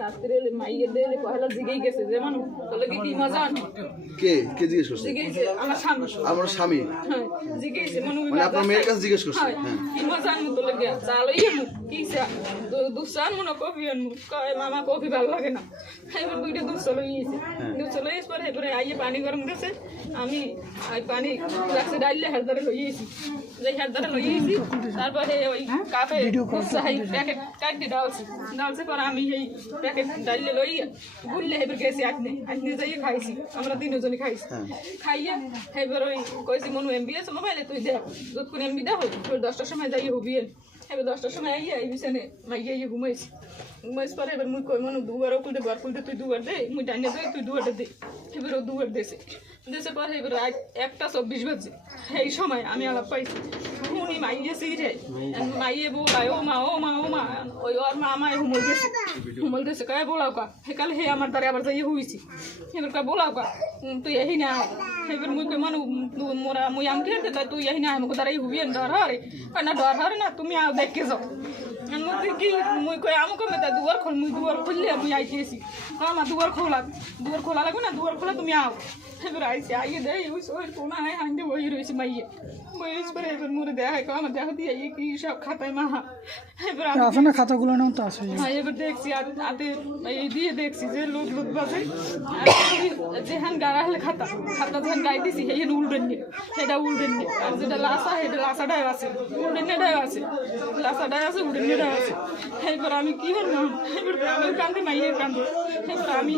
রাত্রে মাইয়ে দেলে পহেলা জিগেই গেছে যে মানুষ তাহলে কি মজা কে কে জিজ্ঞেস করছে? জিগেইছে আমার স্বামী। আমার স্বামী? হ্যাঁ জিগেইছে মানে আপনার মেয়ের কাছে জিজ্ঞেস করছে? হ্যাঁ। কি মজা মতো লাগে চালই কিসা দুসান মনে কফি আনমু কয় মামা কফি ভালো লাগে না। এবার দুইটা দুধ চলে গিয়েছে, দুধ চলে এসে পরে এবারে আইয়ে পানি গরম দিয়েছে, আমি পানি গ্লাসে ডাইলে হাজারে লইয়েছি, যে হাজারে লইয়েছি তারপরে ওই কাপে প্যাকেট কাটি ডালছে পরে আমি এই প্যাকেট ডাইলে লইয়া গুললে এবার গেছি আপনি যাইয়ে খাইছি, আমরা তিনজনই খাইছি। খাইয়া এবার ওই কইছি মনু এমবি আছে মোবাইলে তুই দেখ দুধ করে এমবি দেখো তোর 10টার সময় যাইয়ে হবি। এবার 10টার সময় আইয়া এই বিছানে মাইয়া ঘুমাইছি পরে এবার মুই কই মনু দুবার খুলতে ঘর খুলতে তুই দুবার দে মুই ডাইনে দে তুই দুবারটা দে। এবার ও দুবার দেশে পরে এবার 1:24 বাজে এই সময় আমি আলাপ পাইছি উনি মাইয়ে সিরে মাইয়ে বলায় ও মা ওই ওর মা আমায় হুমল গেছে কয়ে বলাও কা হেকালে হে আমার দ্বারা আবার যাইয়ে হইছি। এবার কয়ে বলাও কা তুই এই না এবার মুই কই মানু মোরা মুই আম খেতে তাই তুই এই না আমাকে দ্বারাই হুবি ডর হরে না ডর হরে না তুমি আও দেখে যাও। কি মুই কই আমাকে মেতা দুয়ার খোল মুই দুয়ার খুললে মুই আইতেছি আমার দুয়ার খোলা লাগবে না দুয়ার খোলা তুমি আও। এবার আইসি আইয়ে দেয় ওই ওই কোনা হয় হাঁটে বই রয়েছে মাইয়ে বইস করে এবার মোরে দেয়া হয় আমার দেখো দিয়ে কি সব খাতায় মাহা। এবার আছে না খাতাগুলো নাও তো আছে। হ্যাঁ এবার দেখছি হাতে এই দিয়ে দেখছি যে লুট বাজে যেহান গাড়া হলে খাতা যেহান গাই দিছি হেন উল্টেন নিয়ে সেটা উল্টেন নিয়ে আর যেটা লাসা সেটা লাসাটাই আছে উল্টেনটাই আছে লাসাটাই আছে উল্টেনটাই আছে। এবার আমি কি করলাম এবার আমি কান্দে মাইয়ে কান্দে এবার আমি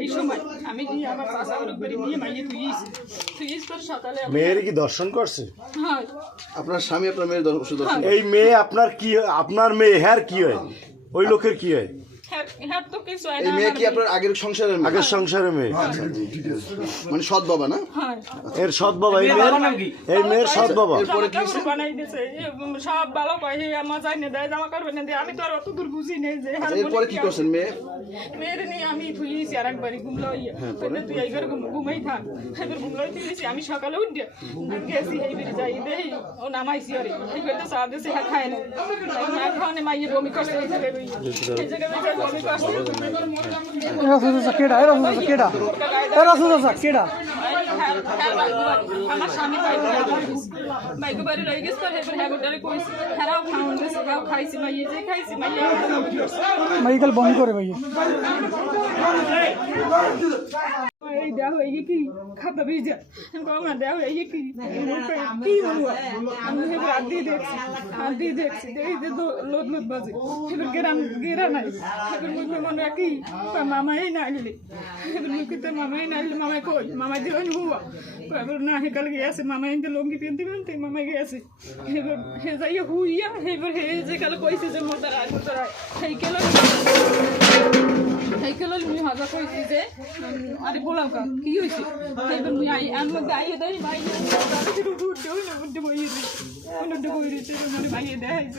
এই সময় আমি গিয়ে আমার চাষা করে নিয়ে মাইয়ে তুইস পর সকালে মেয়ের কি দর্শন করছে? হ্যাঁ আপনার স্বামী আপনার মেয়ের দর্শন? এই মেয়ে আপনার কি আপনার মেয়ে হ্যার কি হয় ওই লোকের কি হয়? হ্যাঁ তো কিছু হয় এই না মেয়ে কি আপনার আগের সংসারের মেয়ে? আগের সংসারের মেয়ে। মানে সৎ বাবা না? হ্যাঁ এর সৎ বাবা এই মেয়ের সৎ বাবা। এরপরে কি বানাই দিয়েছে সব ভালো কয় হে আমার যাই না দেয় জামা কাপড় না দেয় আমি তো আর অত দূর বুঝি নেই যে এরপরে কি করছেন? মেয়ের নিয়ে আমি থুইছি আর একবারই ঘুমলো তুই এই ঘরে ঘুমাই থাক এবার ঘুমলো তুইছি আমি সকালে উঠে গেছি এই বেরিয়ে যাই দেই ও নামাইছি আরে এই বেরিয়ে চা দিয়েছে হ্যাঁ খায় না খাওয়ানে মাইয়ে বমি করছে এই জায়গায় বমি করছে। আমার স্বামী বাইকে বাড়ি রয়ে গেছে হ্যাঁ গোটারে কইছি হ্যাঁ খাওয়ান গেছে খাইছি মাইয়ে যে খাইছি মাইয়ে মাইকেল বন্ধ করে ভাই এই দেখো এই কি খাতা ভিজা না দেখো এই কি আমি রাত দিয়ে দেখছি এই যে লোদ বাজে এবার গেরা নাই এবার মুখে মনে কি মামাই না আনলে এবার মুখিতে মামাই না আনলে মামাই কই মামাই দিলেন হুয়া এবার না হেকাল গিয়েছে মামাই লঙ্গি পেনতে মামাই গিয়েছে এবার হে যাইয়া হুইয়া এবার হে যে কাল কইছে যে মোতার আর মোতার সাইকেল মুই হাজা কইছি যে আরে বলাও কা কি হইছে এবার মুই আই মধ্যে আইয়ে দেই ভাই মানে ভাইয়ে দেখাইছে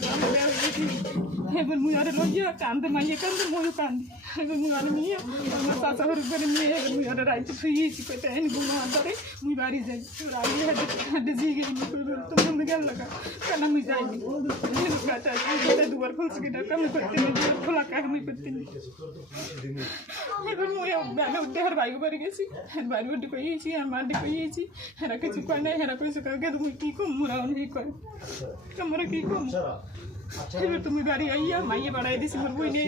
এবার মুই আরে লইয়া কান্দে মাইয়ে কান্দে ময়ও কান্দে এবার মুই আরে নিয়ে আমার চাচা ঘর করে নিয়ে এবার মুই আরে রাইতে ফ্রিয়েছি কইতে এনে গুলো আনতারে মুই বাড়ি যাই এবার আমি হাতে জিগে তুমি গেল লাগা কেন মুই যাইনি গাটা দুবার খুলছে কিনা কামি করতে খোলা কামি করতে এবার মুই আমি উদ্দেহার বাইক বাড়ি গেছি বাড়ি উঠে কইয়েছি আর মাটি কইয়েছি হেরা কিছু কয় নাই হেরা কইছে কাকে তুমি কি কম মোরা অনেক কয় তোমরা কি কম এবার তুমি বাড়ি আইয়া মাইয়ে বাড়াই দিছি মোর বই নেই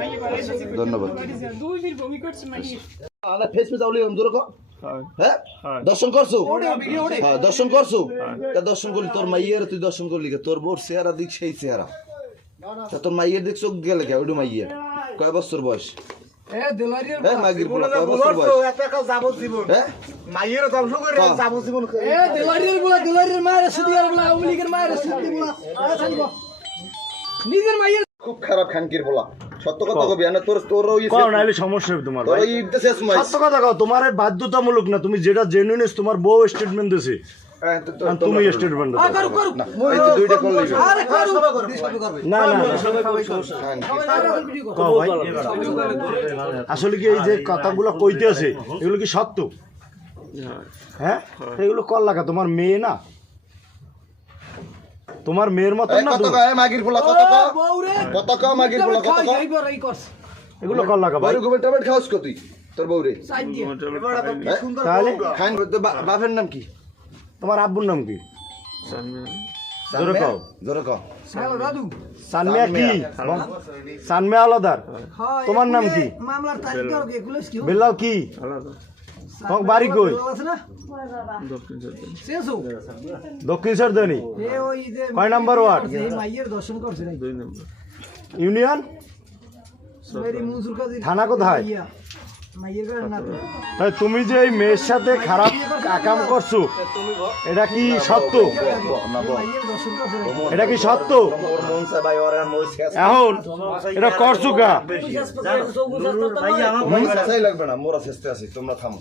মাইয়ে বাড়াই দিছি। ধন্যবাদ। দুই ফির বমি করছে মাইয়ে আলা ফেস পে যাওলি দূর কো হ্যাঁ দর্শন করছো? হ্যাঁ দর্শন করছো? তা দর্শন করলি তোর মাইয়ের তুই দর্শন করলি তোর বোর চেহারা দিক সেই চেহারা তা তোর মাইয়ের দিক চোখ গেলে কে ওইটু মাইয়ের কয় বছর বয়স? মাগির বলা কয় বছর বয়স? হ্যাঁ মাইয়ের দর্শন করে যাবজীবন নিজের মাইয়ের খুব খারাপ খানকির বলা সত্য কথা কবি না তোর তোর ওই সমস্যা তোমার তোর ওই শেষ সময় সত্য কথা কও তোমার বাধ্যতামূলক না তুমি যেটা জেনুইন তোমার বউ স্টেটমেন্ট দিছে তুমি স্টেটমেন্ট দাও না এই যে দুইটা করলি না কও ভাই আসলে কি এই যে কথাগুলো কইতে আছে এগুলো কি সত্য? হ্যাঁ এগুলো কল লাগা তোমার মেয়ে না তোমার মেয়ের মতন না কত তুমি? কয় মাগির পোলা কত কয় কত কয় মাগির পোলা কত কয় এগুলো কর লাগা ভাই বড় গোবর টমেট খাওস কত তুই তোর বউরে তাহলে খান করতে বাপের নাম কি তোমার আব্বুর নাম কি জোরে কও জোরে কও সানমিয়া কি সানমিয়া আলাদার তোমার নাম কি মামলার তারিখ এগুলো কি বেলাল কি তোমার বাড়ি কই শেষও দক্ষিণ সরদানি এ ওই যে কয় নাম্বার ওয়ার্ড এই মাইয়ের দর্শন করছে নাই ইউনিয়ন মেরি মনসুর কাজী থানা কোথায় মাইয়ের কাছে না তো তাই তুমি যে এই মেয়ের সাথে খারাপ কাম করছো এটা কি সত্য না বল মাইয়ের দর্শন করছে নাই এটা কি সত্য ওর মন চায় ভাই ওর আর মই শেষ এখন এটা করছো কা মই শেষই লাগবে না মোরা শেষতে আছি তোমরা থামো